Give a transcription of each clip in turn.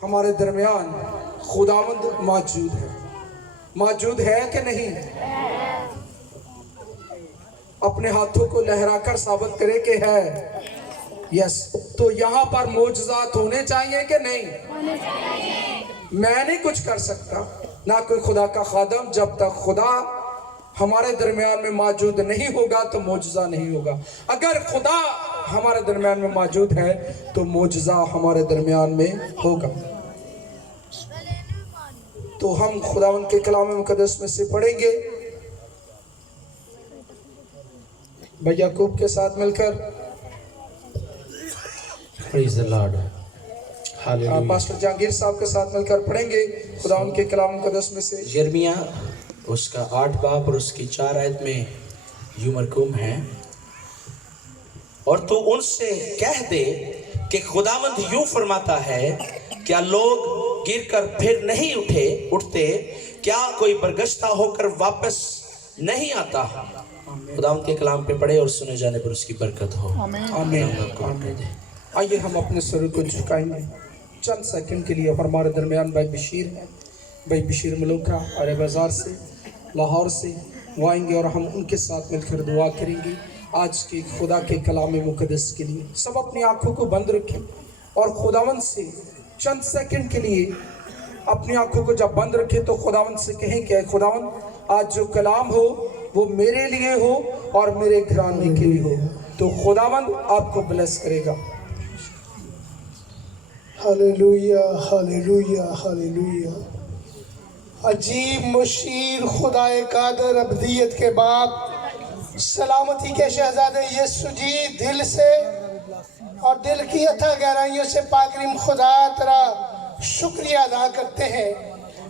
हमारे दरमियान खुदावंद मौजूद है कि नहीं? अपने हाथों को लहराकर साबित करे कि है। यस, तो यहाँ पर मोजज़ात होने चाहिए कि नहीं? मैं नहीं कुछ कर सकता, ना कोई खुदा का खादम। जब तक खुदा हमारे दरमियान में मौजूद नहीं होगा तो मोजज़ा नहीं होगा। अगर खुदा हमारे दरमियान में मौजूद है तो मोजज़ा हमारे दरमियान में होगा। तो हम खुदावंद के कलाम मुकद्दस में से पढ़ेंगे भाई याकूब के साथ मिलकर। Praise the Lord, hallelujah. Pastor Jahangir साहब के साथ मिलकर पढ़ेंगे खुदावंद के कलाम मुकद्दस में से यिर्मयाह उसका 8 बाब और उसकी 4 आयत में यूं मरकूम है, और तू उनसे कह दे कि खुदावंद यूं फरमाता है, क्या लोग गिर कर फिर नहीं उठते? क्या कोई बरगश्ता होकर वापस नहीं आता? खुदावंद के कलाम पे पढ़े और सुने जाने पर उसकी बरकत हो। आमीन। आइए हम अपने सर को झुकाएंगे चंद सेकंड के लिए। और हमारे दरमियान भाई बशीर हैं, भाई बशीर मलूका अरे बाज़ार से, लाहौर से वो आएंगे और हम उनके साथ मिलकर दुआ करेंगे आज के खुदा के कलाम मुकद्दस के लिए। सब अपनी आंखों को बंद रखें और खुदावंद से चंद सेकंड के लिए अपनी आंखों को जब बंद रखें तो खुदावंद से कहें कि खुदावंद आज जो कलाम हो वो मेरे लिए हो और मेरे घराने के लिए हो। तो खुदावंद आपको ब्लेस करेगा। Hallelujah, hallelujah, hallelujah. अजीब मुशीर खुदाए कादर अब्दियत के बाप सलामती के शहजादे यीशु जी, दिल से और दिल की अथाह गहराइयों से पाकरीम खुदा तेरा शुक्रिया अदा करते हैं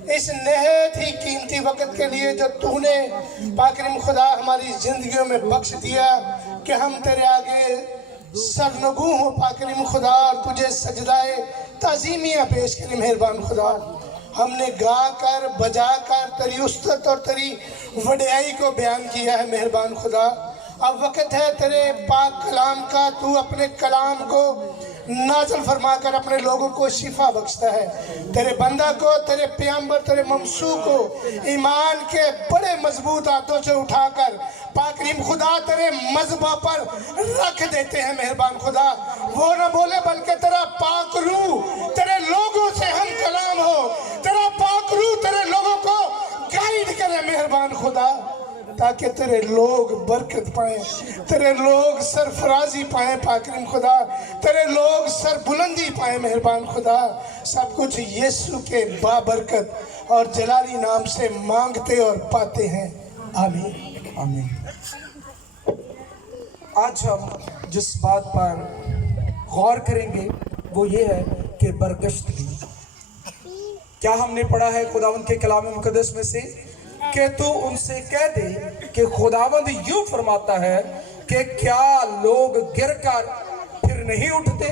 इस नहायत ही कीमती वक्त के लिए जो तूने पाकरीम खुदा हमारी जिंदगियों में बख्श दिया कि हम तेरे आगे सरनगू हो पाकरीम खुदा, और तुझे सजदाए ताज़ीमियाँ पेश करें मेहरबान खुदा। हमने गा कर बजा कर तेरी उस्तत और तेरी वड्याई को बयान किया है मेहरबान खुदा। अब वक्त है तेरे पाक कलाम का, तू अपने कलाम को नाज़िल फरमा कर अपने लोगों को शिफा बख्शता है। तेरे बंदा को, तेरे पैगंबर, तेरे ममसू को ईमान के बड़े मजबूत हाथों से उठाकर पाकरीम खुदा तेरे मज़हबा पर रख देते हैं मेहरबान खुदा। वो न बोले बल्कि तेरा पाक रूह तेरे लोगों से हम कलाम हो, तेरा पाक रूह तेरे लोगों को गाइड करे मेहरबान खुदा, ताकि तेरे लोग बरकत पाएं, तेरे लोग सरफराजी पाएं पाकरीम खुदा, तेरे लोग सरबुलंदी पाएं मेहरबान खुदा। सब कुछ यीशु के बाबरकत और जलाली नाम से मांगते और पाते हैं, आमीन। आमीन। आज हम जिस बात पर गौर करेंगे वो ये है कि बरगश्तगी। क्या हमने पढ़ा है खुदावंद के कलाम मुकद्दस में से कि तू उनसे कह दे कि खुदावंद यूं फरमाता है कि क्या लोग गिरकर फिर नहीं उठते?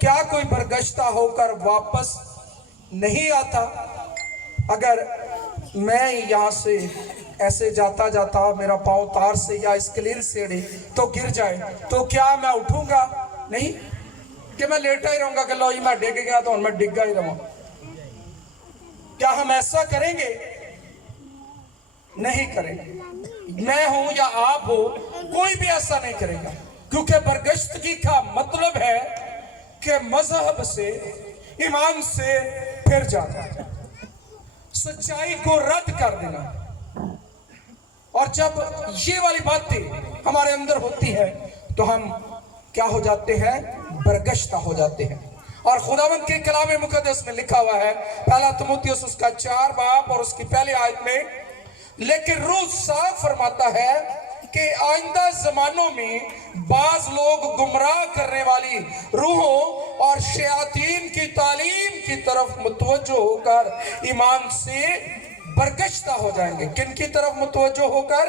क्या कोई बरगश्ता होकर वापस नहीं आता? अगर मैं यहाँ से ऐसे जाता जाता मेरा पाँव तार से या स्क्लीन से तो गिर जाए तो क्या मैं उठूंगा? नहीं, कि मैं लेटा ही रहूंगा कि लो जी मैं डिग गया तो मैं डिग्गा ही रहूं। क्या हम ऐसा करेंगे? नहीं करेंगे। मैं हूं या आप हो, कोई भी ऐसा नहीं करेगा, क्योंकि बरगश्तगी का मतलब है कि मजहब से, ईमान से फिर जाना, सच्चाई को रद्द कर देना। और जब ये वाली बातें हमारे अंदर होती है तो हम क्या हो जाते हैं? बरगश्ता हो जाते हैं। और खुदावंद के कलाम मुकद्दस में लिखा हुआ है, पहला तीमुथियुस उसका 4 बाब और उसकी पहली आयत में, लेकिन रूह साफ फरमाता है कि आइंदा जमानों में बाज लोग गुमराह करने वाली रूहों और शयातीन की तालीम की तरफ मुतवज्जो होकर ईमान से बरगश्ता हो जाएंगे। किन की तरफ मुतवज्जो होकर?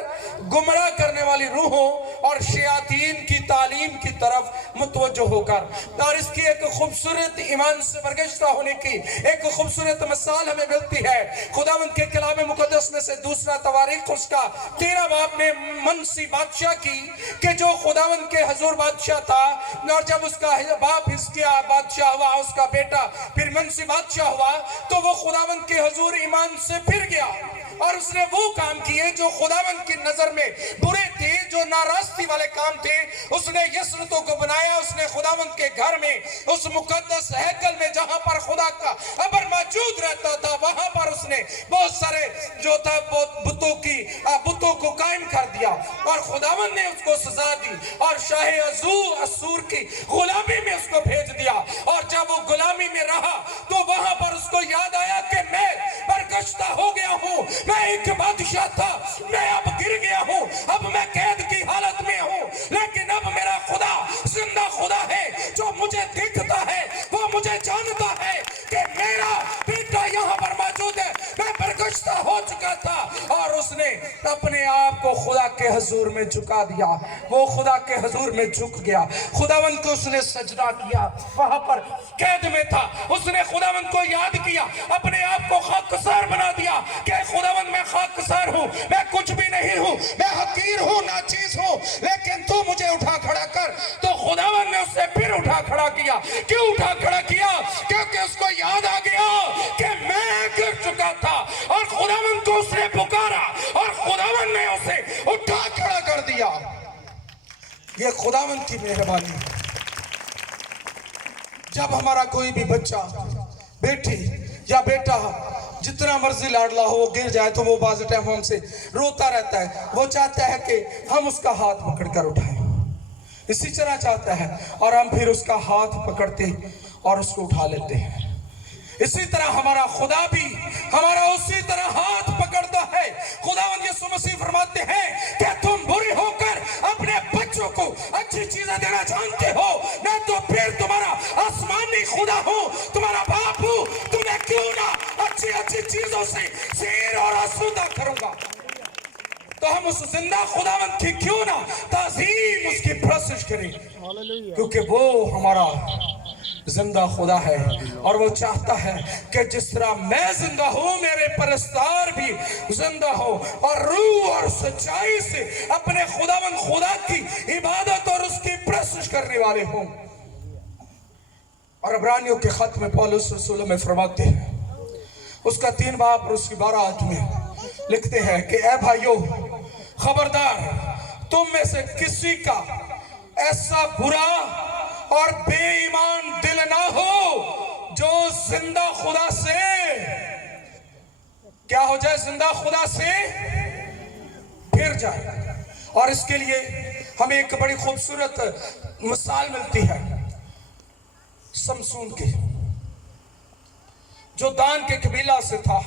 गुमराह करने वाली रूहों और शयातीन की तालीम की तरफ मुतवज्जो होकर। और इसकी एक खूबसूरत ईमान से बरगश्ता होने की एक खूबसूरत मिसाल हमें मिलती है खुदावंद के कलाम मुकद्दस में से दूसरा तवारीख उसका 13 बाब में मनसी बादशाह की कि जो खुदावंद के हजूर बादशाह था और जब उसका बाप हिजकिया बादशाह हुआ, उसका बेटा फिर मनसी बादशाह हुआ, तो वो खुदावंद के हजूर ईमान से फिर गया और उसने वो काम किए जो खुदावंद की नजर में बुरे थे, जो नाराजगी वाले काम थे। उसने यस्रतों को बनाया, उसने खुदावंद के घर में उस मुकद्दस हैकल में जहां पर खुदा का अबर मौजूद रहता था वहां पर उसने बहुत सारे जो था बुतों को कायम कर दिया और खुदावंद ने उसको सजा दी और शाह असूर की गुलामी में उसको भेज दिया। और जब वो गुलामी में रहा तो वहां पर उसको याद आया कि मैं बरगश्ता हो गया हूं, मैं एक बादशाह था, मैं अब गिर गया हूं, अब मैं कैद की हालत में हूं, लेकिन अब मेरा खुदा जिंदा खुदा है जो मुझे दिखता है, वो मुझे जानता है कि मेरा बेटा यहाँ पर मौजूद है। मैं बरगश्ता हो चुका था और उसने अपने आप को खुदा के हजूर में झुका दिया। वो खुदा के हजूर में झुक गया, खुदावंद को उसने सजदा किया, वहां पर कैद में था, उसने खुदावंद को याद किया, अपने आप को खाकसार बना दिया कि खुदावंद मैं खाकसार हूं, मैं कुछ भी नहीं हूं, मैं हकीर हूं, नाचीज हूं, लेकिन तू मुझे उठा खड़ा कर। तो खुदावंद ने उससे फिर उठा खड़ा किया। क्यों उठा खड़ा किया? क्योंकि उसको याद आ गया कि मैं गिर चुका था और खुदावंद को उसने पुकारा और खुदावंद ने उसे उठा खड़ा कर दिया। ये खुदावंद की मेहरबानी है। जब हमारा कोई भी बच्चा, बेटी या बेटा जितना मर्जी लाडला हो, वो गिर जाए तो वो बाज़ टाइम हमसे रोता रहता है, वो चाहता है कि हम उसका हाथ पकड़कर उठाएं, इसी तरह चाहता है और हम फिर उसका हाथ पकड़ते और उसको उठा लेते हैं। इसी तरह हमारा खुदा भी हमारा उसी तरह हाथ पकड़ता है। खुदावंद यीशु मसीह फरमाते हैं कि तुम बुरे होकर अपने बच्चों को अच्छी चीजें देना जानते हो, मैं तो फिर तुम्हारा आसमानी खुदा हूँ, तुम्हारा बाप हूँ, तुम्हें क्यों ना अच्छी अच्छी चीजों से शेर और आसूदा करूंगा। तो हम उस जिंदा खुदावंद की क्यों ना ताज़ीम उसकी प्रशंसा करें, क्योंकि वो हमारा जिंदा खुदा है और वो चाहता है कि जिस तरह मैं जिंदा हूं मेरे परस्तार भी जिंदा हो और रूह और सच्चाई से अपने खुदावंद खुदा की इबादत और उसकी प्रशंसा करने वाले हों। और इब्रानियों के खत में पौलुस रसूल में फरमाते हैं, उसका 3 बाब और उसकी 12 आयत में लिखते हैं कि ऐ भाइयों, खबरदार तुम में से किसी का ऐसा बुरा और बेईमान दिल ना हो जो जिंदा खुदा से क्या हो जाए, जिंदा खुदा से फिर जाए। और इसके लिए हमें एक बड़ी खूबसूरत मिसाल मिलती है समसून की, जो दान के कबीला से था।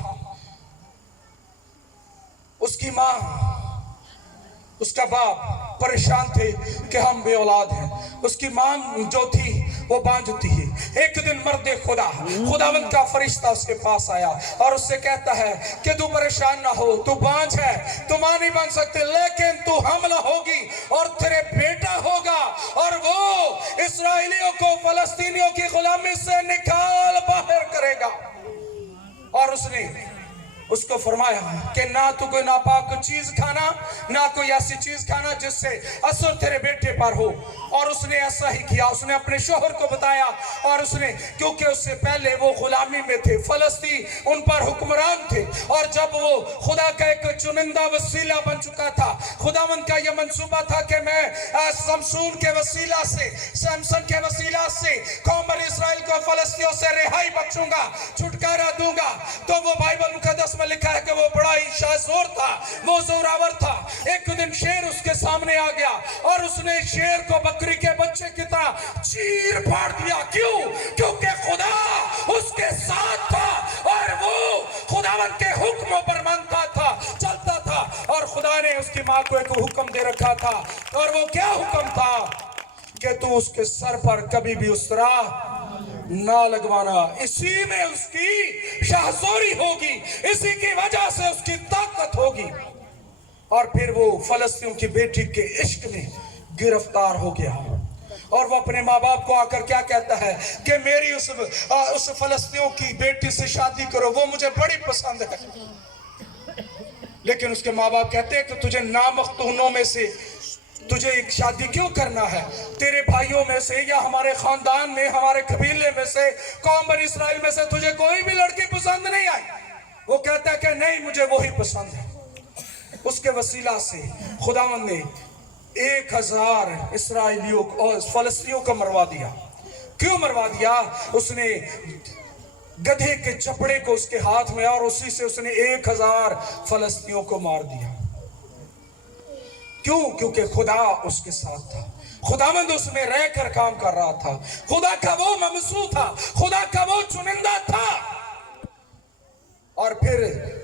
उसकी मां, उसका बाप परेशान थे कि हम बे औलाद हैं। उसकी मां जो थी वो बांझ थी। एक दिन मर्द खुदावंद का फरिश्ता उसके पास आया और उससे कहता है कि तू परेशान ना हो, तू बांझ है, तू मां नहीं बन सकती, लेकिन तू हमला होगी और तेरे बेटा होगा और वो इस्राएलियों को फलस्तीनियों की गुलामी से निकाल बाहर करेगा। और उसने उसको फरमाया कि ना तो कोई नापाक चीज खाना, ना कोई ऐसी चीज खाना जिससे असर तेरे बेटे पर हो। और उसने ऐसा ही किया। उसने अपने शोहर को बताया और उसने, क्योंकि उससे पहले वो गुलामी में थे, फलस्तीन उन पर हुक्मरान थे, और जब वो खुदा का एक चुनिंदा वसीला बन चुका था, खुदावंद का यह मंसूबा था कि मैं समसून के वसीला से, सैमसन के वसीला से कौम इस्राएल को फलस्तियों से रिहाई बख्शूंगा, छुटकारा दूंगा। तो वो बाइबल मुकद्दस में लिखा है कि वो बड़ा ही शाजोर था, वो जोरावर था। एक दिन शेर उसके सामने आ गया और उसने शेर को बकरी के बच्चे की तरह चीर फाड़ दिया। क्यों? क्योंकि खुदा उसके साथ था और वो खुदावंद के हुक्मों पर मानता था, चलता था। और खुदा ने उसकी मां को एक हुक्म दे रखा था, और वो क्या हुक्म था कि तू उसके सर पर कभी भी उस तरह ना लगवाना। इसी में उसकी शाहजोरी होगी, इसी की वजह से उसकी ताकत होगी। और फिर वो फलस्तीनियों की बेटी के इश्क में गिरफ्तार हो गया और वो अपने माँ बाप को आकर क्या कहता है कि मेरी उस फलस्तीनियों की बेटी से शादी करो, वो मुझे बड़ी पसंद है। लेकिन उसके माँ बाप कहते हैं कि तुझे नामख्तूनों में से तुझे एक शादी क्यों करना है? तेरे भाइयों में से या हमारे खानदान में, हमारे कबीले में से, कौम बनी इसराइल में से तुझे कोई भी लड़की पसंद नहीं आई? वो कहता है कि नहीं, मुझे वही पसंद है। उसके वसीला से खुदावंद ने 1000 इसराइलियों और फलस्तीनियों को मरवा दिया। क्यों मरवा दिया? उसने गधे के चपड़े को उसके हाथ में और उसी से उसने 1000 फलस्तीनियों को मार दिया। क्यों? क्योंकि खुदा उसके साथ था, खुदावंद उसमें रहकर काम कर रहा था, खुदा का वो ममसू था, खुदा का वो चुनिंदा था। और फिर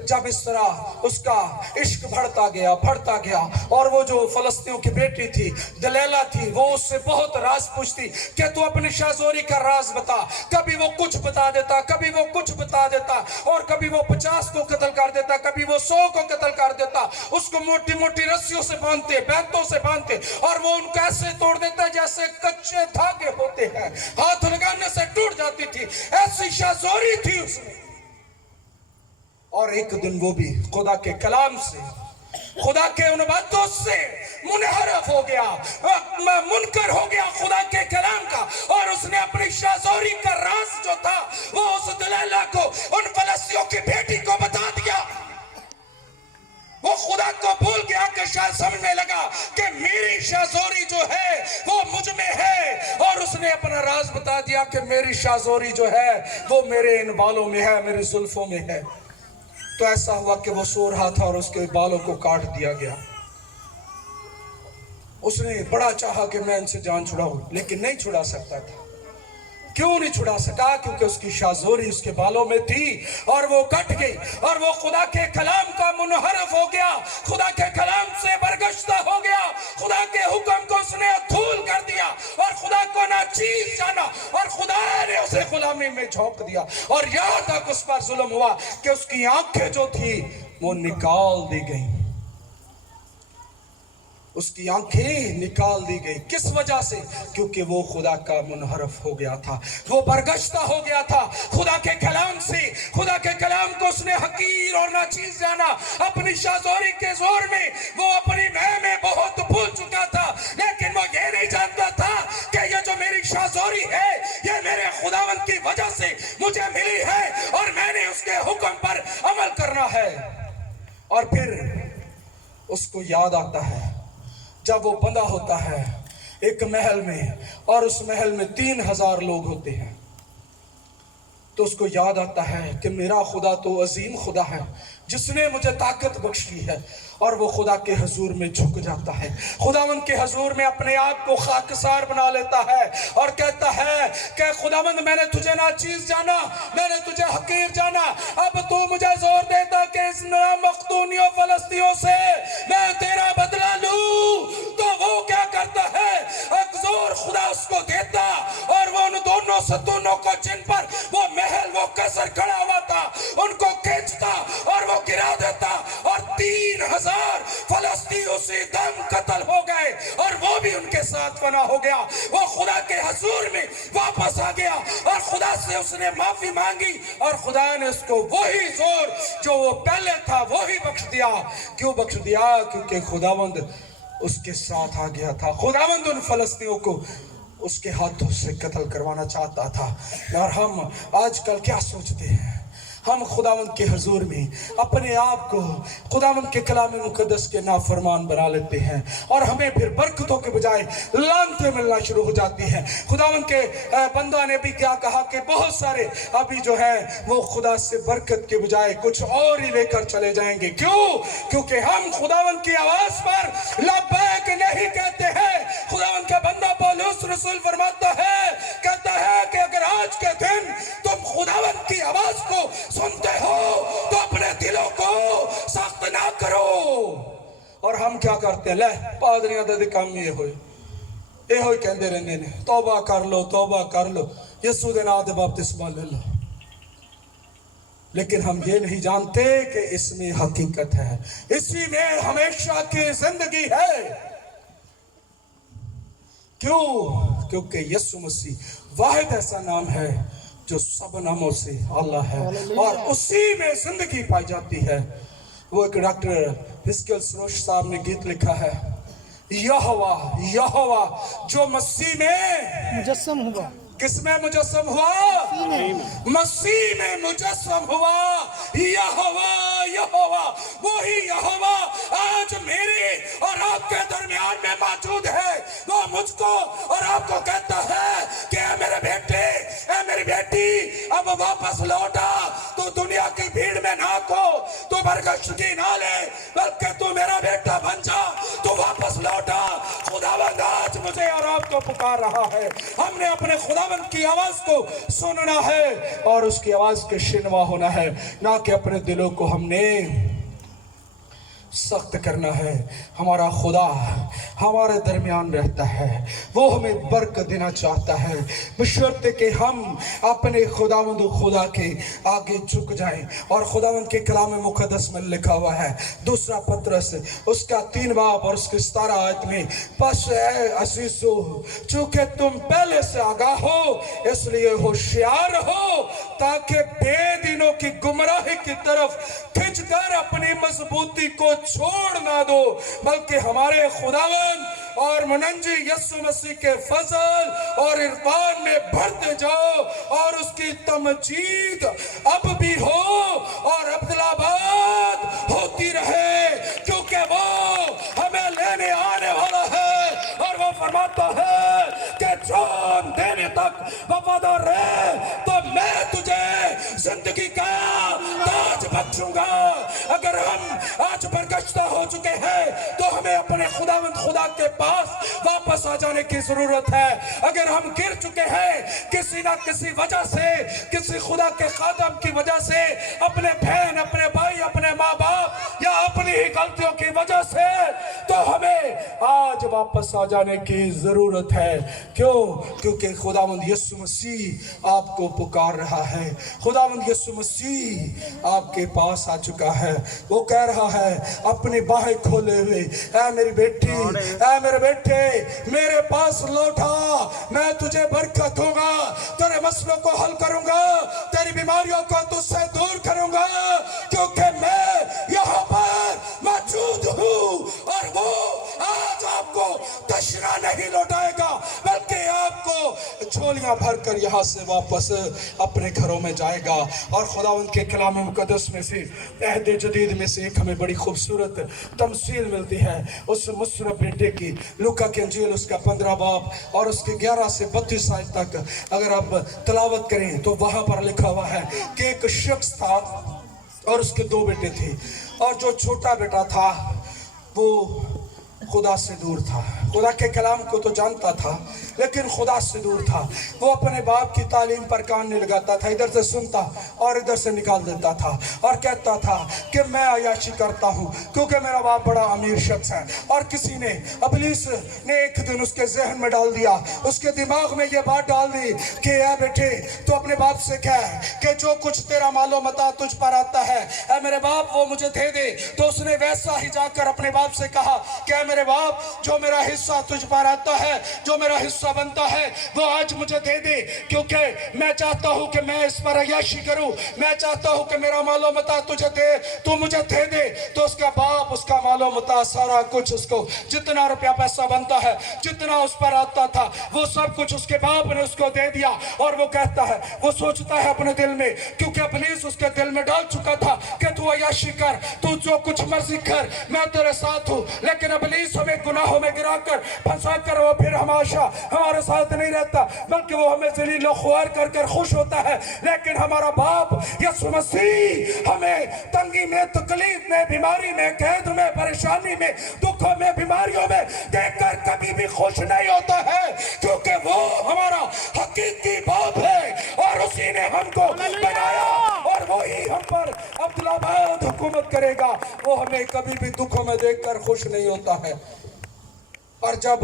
जब इस तरह उसका इश्क बढ़ता गया और वो जो फलस्तीनियों की बेटी थी दलैला थी, वो उससे बहुत राज पूछती कि तू अपनी शाहजोरी का राज बता। कभी वो कुछ बता देता, कभी वो कुछ बता देता, और कभी वो 50 को कत्ल कर देता, कभी वो 100 को कत्ल कर देता। उसको मोटी मोटी रस्सियों से बांधते, बैंतों से बांधते, और वो उनको ऐसे तोड़ देता जैसे कच्चे धागे होते हैं, हाथ लगाने से टूट जाती थी। ऐसी शाहजोरी थी उसमें। और एक दिन वो भी खुदा के कलाम से, खुदा के उन बातों से मुनहरफ हो गया, मुनकर हो गया खुदा के कलाम का, और उसने अपनी शाहजोरी का राज जो था वो उस दलैला को, उन फलस्तियों की बेटी को बता दिया। वो खुदा को भूल गया कि शायद समझने लगा कि मेरी शाहजोरी जो है वो मुझ में है, और उसने अपना राज बता दिया कि मेरी शाहजोरी जो है वो मेरे इन बालों में है, मेरी जुल्फों में है। तो ऐसा हुआ कि वो सो रहा था और उसके बालों को काट दिया गया। उसने बड़ा चाहा कि मैं इनसे जान छुड़ाऊं, लेकिन नहीं छुड़ा सकता था। क्यों नहीं छुड़ा सका? क्योंकि उसकी शाहजोरी उसके बालों में थी और वो कट गई, और वो खुदा के कलाम का मुनहरफ हो गया, खुदा के कलाम से बरगश्ता हो गया, खुदा के हुक्म को उसने अधूल कर दिया और खुदा को नाचीज जाना, और खुदा ने उसे गुलामी में झोंक दिया। और यहाँ तक उस पर जुल्म हुआ कि उसकी आंखें जो थी वो निकाल दी गई, उसकी आंखें निकाल दी गई। किस वजह से? क्योंकि वो खुदा का मुनहरफ हो गया था, वो बरगश्ता हो गया था खुदा के कलाम से। खुदा के कलाम को उसने हकीर और नाचीज जाना। अपनी शाहजोरी के जोर में वो अपनी मैं में बहुत भूल चुका था, लेकिन वो ये नहीं जानता था कि ये जो मेरी शाहजोरी है ये मेरे खुदावंद की वजह से मुझे मिली है, और मैंने उसके हुक्म पर अमल करना है। और फिर उसको याद आता है जब वो बंधा होता है एक महल में, और उस महल में 3000 लोग होते हैं, तो उसको याद आता है कि मेरा खुदा तो अजीम खुदा है जिसने मुझे ताकत बख्शी है। और वो खुदा के हजूर में झुक जाता है, खुदावंद के हजूर में अपने आप को खाकसार बना लेता है और कहता है कि खुदावंद मैंने तुझे नाचीज जाना, मैंने तुझे हकीर जाना, अब तू मुझे जोर देता कि इस नामख्तूनियों फलस्तियों से मैं तेरा बदला लूं। तो वो क्या करता है? जोर खुदा उसको देता, और वो उन दोनों सतूनों को जिन पर वो महल, वो कसर खड़ा हुआ था, उनको खींचता और वो गिरा देता, और 3000 फलस्तीनी उसी दम कत्ल हो गए, और वो भी उनके साथ फना हो गया। वो खुदा के हजूर में वापस आ गया और खुदा से उसने माफी मांगी, और खुदा ने उसको वही जोर जो वो पहले था वही बख्श दिया। क्यों बख्श दिया? क्योंकि खुदावंद उसके साथ आ गया था। खुदावंद उन फलस्तीनियों को उसके हाथों से कत्ल करवाना चाहता था। और हम आजकल क्या सोचते हैं? हम खुदावंद के हजूर में अपने आप को खुदावंद के कलाम मुकद्दस के नाफरमान बना लेते हैं, और हमें फिर बरकतों के बजाय लानतें मिलना शुरू हो जाती हैं। खुदावंद के बंदा ने भी क्या कहा कि बहुत सारे अभी जो है वो खुदा से बरकत के बजाय कुछ और ही लेकर चले जाएंगे। क्यों? क्योंकि हम खुदावंद की आवाज पर लब्बैक नहीं कहते हैं। खुदावंद का बंदा पौलुस रसूल फरमाता है, कहता है कि अगर आज के दिन तुम खुदावंद की आवाज को सुनते हो तो अपने दिलों को सख्त ना करो। और हम क्या करते हैं? ले पादरियां दा काम ये होए, कहते रहंदे ने तौबा कर लो, तौबा कर लो। यसू दे नाम दे बपतिस्मा ले लो। लेकिन हम ये नहीं जानते कि इसमें हकीकत है, इसी में हमेशा की जिंदगी है। क्यों? क्योंकि यसू मसीह वाहिद ऐसा नाम है जो सब नामों से आला है और उसी में जिंदगी पाई जाती है। वो एक डॉक्टर हिस्कियल सरोश साहब ने गीत लिखा है, यहोवा यहोवा जो मसीह में मुजस्सम हुआ। किसमें मुजस्सम हुआ? मसीह में मुजस्सम हुआ। यहोवा यहोवा वही यहोवा आज मेरे और आपके दरमियान में मौजूद है। वो मुझको और आपको कहता है कि ऐ मेरे बेटे, ऐ मेरी बेटी, अब वापस लौटा। तू दुनिया की भीड़ में ना खो, तू बरगश्ती ना ले, बल्कि तू मेरा बेटा बन जा, तू वापस लौटा। खुदावंद आज मुझे और आपको पुकार रहा है। हमने अपने खुदावंद की आवाज को सुनना है और उसकी आवाज के शिनवा होना है, ना कि अपने दिलों को हमने सख्त करना है। हमारा खुदा हमारे दरमियान रहता है, वो हमें बरकत देना चाहता है, बशर्ते कि हम अपने खुदावंद खुदा के आगे झुक जाएं। और खुदावंद के कलाम मुकद्दस में लिखा हुआ है, दूसरा पत्रस उसका 3 बाब और उसके 17 आयत में, बस ऐ अजीजो चूंकि तुम पहले से आगाह हो इसलिए होशियार हो, ताकि बेदीनों की गुमराही की तरफ खिंचकर अपनी मजबूती को छोड़ ना दो, बल्कि हमारे खुदावंद और मुनंजी यीशु मसीह के फजल और इरफान में बढ़ते जाओ और उसकी तमजीद अब भी हो और अब्दुल्लाबाद होती रहे, क्योंकि वो हमें लेने आने वाला है। और वो फरमाता है कि जान देने तक वफादार रहे तो मैं तुझे जिंदगी का ताज बख्शूंगा। अगर हम आज बरगश्ता हो चुके हैं तो हमें अपने खुदावंद खुदा के पास वापस आ जाने की जरूरत है। अगर हम गिर चुके हैं किसी ना किसी वजह से, किसी खुदा के खादम की वजह से, अपने बहन, अपने भाई, अपने माँ बाप या अपनी ही गलतियों की वजह से, तो हमें आज वापस आ जाने की जरूरत है। क्यों? क्योंकि खुदावंद यीशु मसीह आपको पुकार रहा है। खुदावंद यीशु मसीह आपके पास आ चुका है। वो कह रहा है अपनी बाहें खोले हुए, ऐ मेरी बेटी, ऐ मेरे बेटे, मेरे पास लौटा, मैं तुझे बरकत दूंगा, तेरे मसलों को हल करूंगा, तेरी बीमारियों को तुझसे दूर करूंगा, क्योंकि मैं यहाँ पर मौजूद हूँ। और वो आज आपको तशना नहीं लौटाएगा, बल्कि आपको झोलियां भरकर यहाँ से वापस अपने घरों में जाएगा। और खुदावंद के कलाम मुकद्दस में से, अहद जदीद में से एक हमें बड़ी खूबसूरत तमसील मिलती है उस मुसरफ बेटे की। लूका की इंजील उसका 15 बाब और उसके 11 से 32 आयत तक अगर आप तलावत करें तो वहां पर लिखा हुआ है कि एक शख्स था और उसके 2 बेटे थे, और जो छोटा बेटा था वो खुदा से दूर था। खुदा के कलाम को तो जानता था लेकिन खुदा से दूर था। वो अपने बाप की तालीम पर कान नहीं लगाता था, इधर से सुनता और इधर से निकाल देता था और कहता था कि मैं अय्याशी करता हूँ क्योंकि मेरा बाप बड़ा अमीर शख्स है। और किसी ने, इब्लीस ने एक दिन उसके जहन में डाल दिया, उसके दिमाग में ये बात डाल दी कि यार बेटे तो अपने बाप से कह कि जो कुछ तेरा मालो मता तुझ पर आता है ऐ मेरे बाप वो मुझे दे दे। तो उसने वैसा ही जाकर अपने बाप से कहा कि ऐ मेरे बाप जो मेरा हिस्सा तुझ पर आता है, जो मेरा हिस्सा बनता है वो आज मुझे दे दे, क्योंकि मैं चाहता हूं कि मैं इस पर अय्याशी करूं, मैं चाहता हूं कि मेरा मालो मता तुझे दे, तू मुझे दे दे। तो उसका बाप उसका मालो मता सारा कुछ, उसको जितना रुपया पैसा बनता है, जितना उस पर आता था, वो सब कुछ उसके बाप ने उसको दे दिया। और वो कहता है, वो सोचता है अपने दिल में, क्योंकि इब्लीस उसके दिल में डाल चुका था कि तू अय्याशी कर, तू जो कुछ मर्जी कर, मैं तेरे साथ हूं। लेकिन इब्लीस हमें गुनाहों में गिराकर फंसा कर वो फिर हमेशा हमारे साथ नहीं रहता, बल्कि वो हमें जलील ख्वार कर कर खुश होता है। लेकिन हमारा बाप यीशु मसीह हमें तंगी में, तकलीफ में, बीमारी में, कैद में, परेशानी में, दुखों में, बीमारियों में देखकर कभी भी खुश नहीं होता है, क्योंकि वो हमारा हकीकी बाप है और उसी ने हमको बनाया और वो ही हम पर अब्दुल्लाबाद हुकूमत करेगा। वो हमें कभी भी दुखों में देखकर खुश नहीं होता है। और जब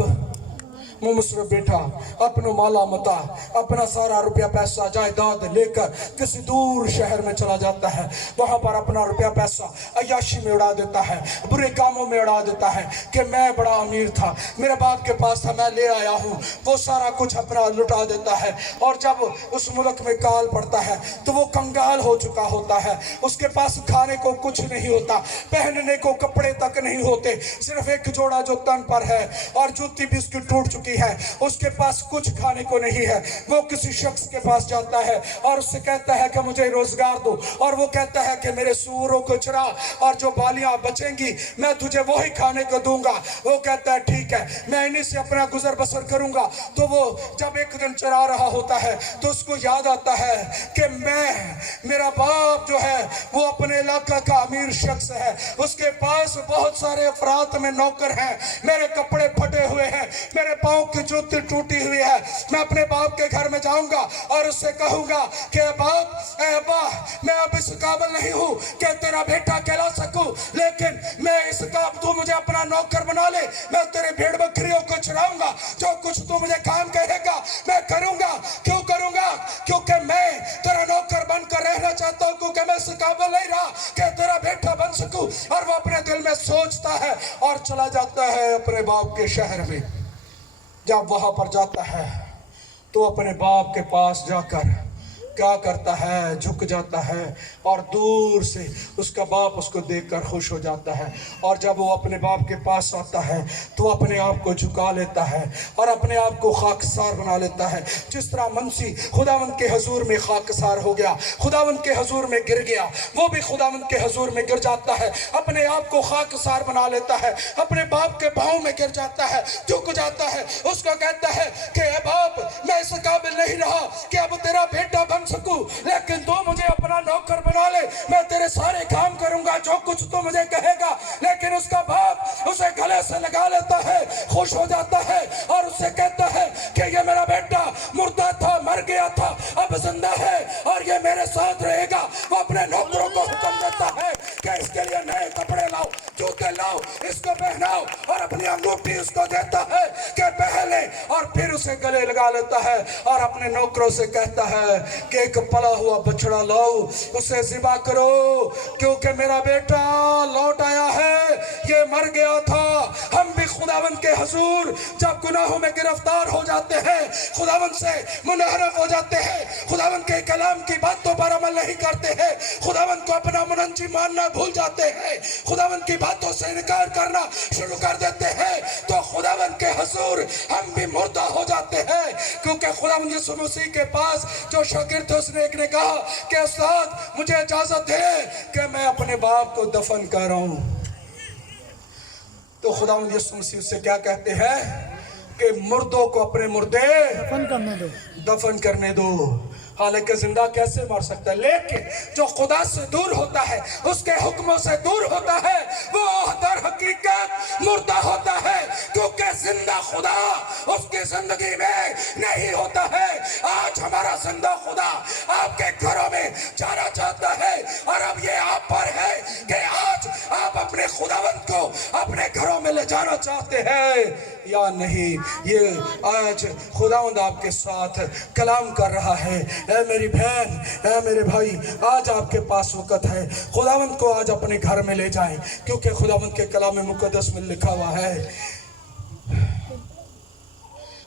वो मुसरफ बेटा अपना माला मता अपना सारा रुपया पैसा जायदाद लेकर किसी दूर शहर में चला जाता है। वहां पर अपना रुपया पैसा अय्याशी में उड़ा देता है, बुरे कामों में उड़ा देता है कि मैं बड़ा अमीर था, मेरे बाप के पास था, मैं ले आया हूँ। वो सारा कुछ अपना लुटा देता है और जब उस मुल्क में काल पड़ता है तो वो कंगाल हो चुका होता है। उसके पास खाने को कुछ नहीं होता, पहनने को कपड़े तक नहीं होते, सिर्फ एक जोड़ा जो तन पर है और जूती भी उसकी टूट चुकी है। उसके पास कुछ खाने को नहीं है। वो किसी शख्स के पास जाता है और उससे कहता है कि मुझे रोजगार दो, और वो कहता है कि मेरे सूअरों को चरा और जो बालियां बचेंगी मैं तुझे वही खाने को दूंगा। वो कहता है ठीक है, मैं इन्हीं से अपना गुजर बसर करूंगा। तो वो जब एक दिन चरा रहा होता है तो उसको याद आता है कि मेरा बाप जो है वो अपने इलाका का अमीर शख्स है, उसके पास बहुत सारे अफरात में नौकर हैं, मेरे कपड़े फटे हुए हैं, मेरे पाँव की जूती टूटी हुई है। मैं अपने बाप के घर में जाऊंगा और उससे कहूंगा कि बाप, अब्बा, मैं अब इस काबिल नहीं हूं कि तेरा बेटा कहला सकूं, लेकिन मैं इस काबिल, तू मुझे अपना नौकर बना ले, मैं तेरे भेड़ बकरियों को चराऊंगा, जो कुछ तू मुझे काम कहेगा मैं करूंगा। क्यों करूंगा? क्योंकि मैं तेरा नौकर बनकर रहना चाहता हूं, क्योंकि मैं इस काबिल नहीं रहा कि तेरा बेटा बन सकूं। और वो अपने दिल में सोचता है और चला जाता है अपने बाप के शहर में। जब वहां पर जाता है तो अपने बाप के पास जाकर क्या करता है, झुक जाता है और दूर से उसका बाप उसको देखकर खुश हो जाता है। और जब वो अपने बाप के पास आता है तो अपने आप को झुका लेता है और अपने आप को खाकसार बना लेता है। जिस तरह मनसी खुदावंद के हजूर में खाकसार हो गया, खुदावंद के हजूर में गिर गया, वो भी खुदावंद के हजूर में गिर जाता है, अपने आप को खाकसार बना लेता है, अपने बाप के पाँव में गिर जाता है, झुक जाता है, उसको कहता है कि ए बाप, मैं इस काबिल नहीं रहा कि अब तेरा बेटा बन सकूं, लेकिन तू मुझे अपना नौकर बना ले, मैं तेरे सारे काम करूंगा, जो कुछ तू मुझे कहेगा। लेकिन उसका बाप उसे गले से लगा लेता है, खुश हो जाता है और उससे कहता है कि ये मेरा बेटा मुर्दा था, मर गया था, अब जिंदा है और ये मेरे साथ रहेगा। वो अपने नौकरों को हुक्म देता है कि इसके लिए नए कपड़े लाओ, जूते लाओ, इसको पहनाओ, और अपनी अंगूठी उसको देता है कि पहले, और फिर उसे गले लगा लेता है और अपने नौकरों से कहता है कि एक पला हुआ बछड़ा लाओ, उसे ज़िबा करो, क्योंकि मेरा बेटा लौट आया है, ये मर गया था। हम भी खुदावंद के हुजूर जब गुनाहों में गिरफ्तार हो जाते हैं, खुदावंद से मुनहरफ हो जाते हैं, खुदावंद के कलाम की बातों पर अमल नहीं करते हैं, खुदावंद को अपना मुनंजी मानना भूल जाते हैं, खुदावंद की बातों से इनकार करना शुरू कर देते हैं, तो खुदावंद के हुजूर हम भी मुर्दा हो जाते हैं। क्योंकि खुदावंद यीशु मसीह के पास जो शागिर्द थे, उसने एक ने कहा कि उस्ताद मुझे इजाजत है कि मैं अपने बाप को दफन कर रहा हूं। तो खुदावंद यीशु मसीह से क्या कहते हैं कि मुर्दों को अपने मुर्दे दफन करने दो। हालांकि जिंदा कैसे मर सकता है, लेकिन जो खुदा से दूर होता है, उसके हुक्मों से दूर होता है, वो दर हकीकत मुर्दा होता है, क्योंकि जिंदा खुदा उसकी जिंदगी में नहीं होता है। आज हमारा जिंदा खुदा आपके घरों में जाना चाहता है, और अब ये आप पर है कि आज आप अपने खुदावंद को अपने घरों में ले जाना चाहते हैं या नहीं। ये आज खुदावंद आपके साथ कलाम कर रहा है। ऐ मेरी बहन, ऐ मेरे भाई, आज आपके पास वक़्त है, खुदावंद को आज अपने घर में ले जाएं, क्योंकि खुदावंद के कलाम मुक़द्दस में लिखा हुआ है,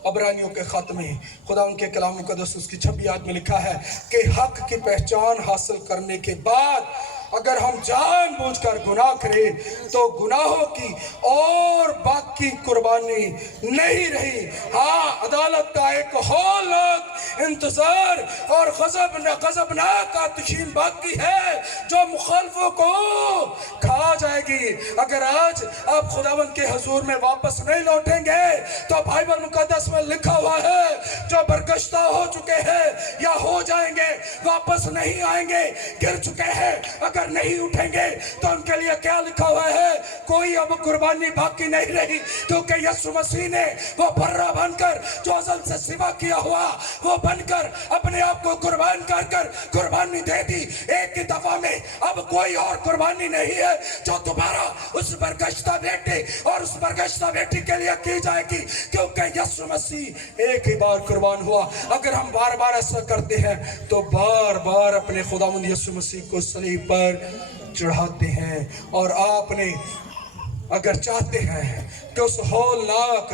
अबरानियों के खत में खुदावंद के कलाम मुक़द्दस उसकी 26 आयत में लिखा है कि हक की पहचान हासिल करने के बाद अगर हम जानबूझकर गुनाह करें तो गुनाहों की और बाकी कुर्बानी नहीं रही। हाँ, अदालत का एक हौलनाक इंतजार और गजबनाक आतिशीन बाकी है जो मुखालफों को खा जाएगी। अगर आज आप खुदावंद के हुजूर में वापस नहीं लौटेंगे तो बाइबल मुकद्दस में लिखा हुआ है जो बरगश्ता हो चुके हैं या हो जाएंगे, वापस नहीं आएंगे, गिर चुके हैं, अगर नहीं उठेंगे तो उनके लिए क्या लिखा हुआ है, कोई अब कुर्बानी बाकी नहीं रही, क्योंकि यीशु मसीह ने वो बर्रा बनकर जो अज़ल से सिवा किया हुआ वो बनकर अपने आप को कुर्बान कर कर कुर्बानी दे दी एक ही दफा में। अब कोई और कुर्बानी नहीं है जो दोबारा उस बरगश्ता बेटे और उस बरगश्ता बेटी के लिए की जाएगी, क्योंकि यीशु मसीह एक ही बार कुर्बान हुआ। अगर हम बार बार ऐसा करते हैं तो बार बार अपने खुदावंद यीशु मसीह को सलीब पर चढ़ाते हैं। और आपने अगर चाहते हैं कि उस हौलनाक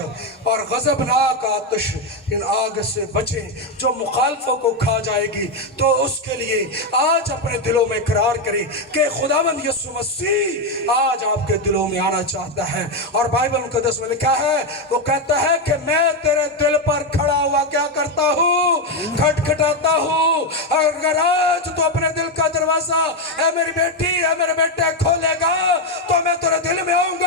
और गजबनाक आतिश इन आग से बचे जो मुखालफों को खा जाएगी, तो उसके लिए आज अपने दिलों में इकरार करें कि खुदावंद यीशु मसीह आज आपके दिलों में आना चाहता है। और बाइबल मुकद्दस में लिखा है, वो कहता है कि मैं तेरे दिल पर खड़ा हुआ क्या करता हूँ, खटखटाता हूँ। अगर आज तो अपने दिल का दरवाजा है मेरी बेटी है मेरे बेटे खोलेगा तो मैं तेरे दिल में आऊंगा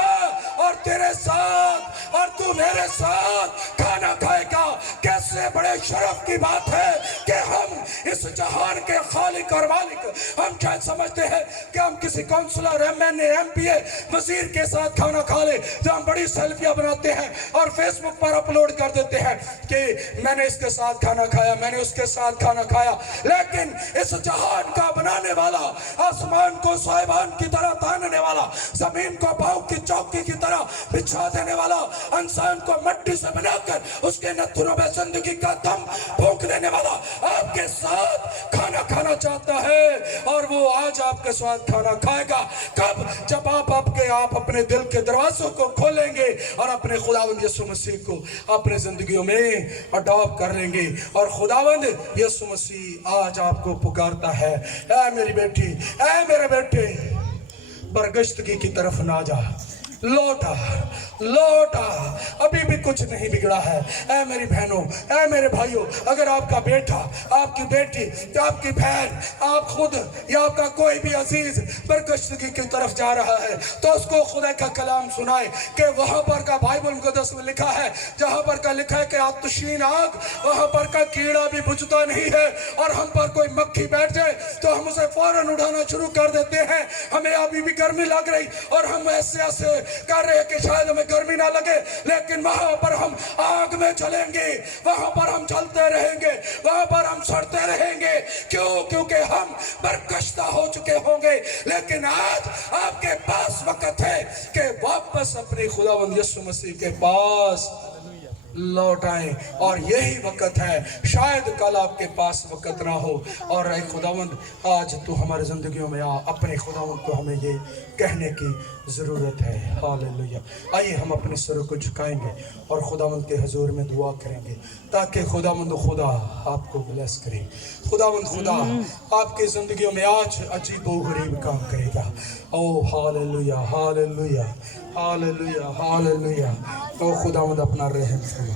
और तेरे साथ और तू मेरे साथ खाना खाएगा। कैसे बड़े शर्फ की बात है कि हम इस जहान के खालिक और मालिक, हम शायद समझते हैं कि हम किसी काउंसलर एमएनए एमपीए वजीर के साथ खाना खा ले, जो हम बड़ी सेल्फियां बनाते हैं और फेसबुक पर अपलोड कर देते हैं कि मैंने इसके साथ खाना खाया, मैंने उसके साथ खाना खाया। लेकिन इस जहान का बनाने वाला, आसमान को साहिबान की तरह तानने वाला, जमीन को पाँव की चौकी की तरह बिछा देने वाला, इंसान को मिट्टी से बनाकर उसके नथुनों में जिंदगी का दम फूंक देने वाला आपके साथ खाना खाना चाहता है। और वो आज आपके साथ खाना खाएगा कब, जब आप अपने दिल के दरवाजों को खोलेंगे और अपने खुदावंद यीशु मसीह को अपने जिंदगियों में अडॉप्ट कर लेंगे। और खुदावंद यीशु मसीह आज आपको पुकारता है, ऐ मेरी बेटी, ऐ मेरे बेटे, बरगश्तगी की तरफ ना जा, लौटा लौटा, अभी भी कुछ नहीं बिगड़ा है। ऐ मेरी बहनों, ऐ मेरे भाइयों, अगर आपका बेटा, आपकी बेटी, आपकी बहन, आप खुद या आपका कोई भी अजीज बरगश्तगी की तरफ जा रहा है तो उसको खुदा का कलाम सुनाए कि वहां पर का बाइबल मुकद्दस में लिखा है, जहां पर का लिखा है कि आतिशीन आग, वहां पर का कीड़ा भी बुझता नहीं है। और हम पर कोई मक्खी बैठ जाए तो हम उसे फौरन उठाना शुरू कर देते हैं। हमें अभी भी गर्मी लग रही और हम ऐसे ऐसे कर रहे हैं कि शायद हमें गर्मी ना लगे, लेकिन वहां पर हम आग में चलेंगे, वहां पर हम चलते रहेंगे, वहां पर हम सड़ते रहेंगे। क्यों? क्योंकि हम बरकश्ता हो चुके होंगे। लेकिन आज आपके पास वक्त है कि वापस अपने खुदावंद यीशु मसीह के पास लौट आए। और यही वक्त है, शायद कल आपके पास वक्त ना हो। और ऐ खुदावंद, आज तू हमारे जिंदगियों में आ, अपने खुदावंद को हमें ये कहने की ज़रूरत है। हालेलुया। आइए हम अपने सरों को झुकाएंगे और खुदावंद के हुजूर में दुआ करेंगे ताकि खुदावंद खुदा आपको ब्लेस करे। खुदावंद खुदा आपकी ज़िंदगियों में आज अजीब व गरीब काम करेगा। ओ हालेलुया, हालेलुया, हालेलुया, हालेलुया। ओ खुदावंद अपना रहम फरमा।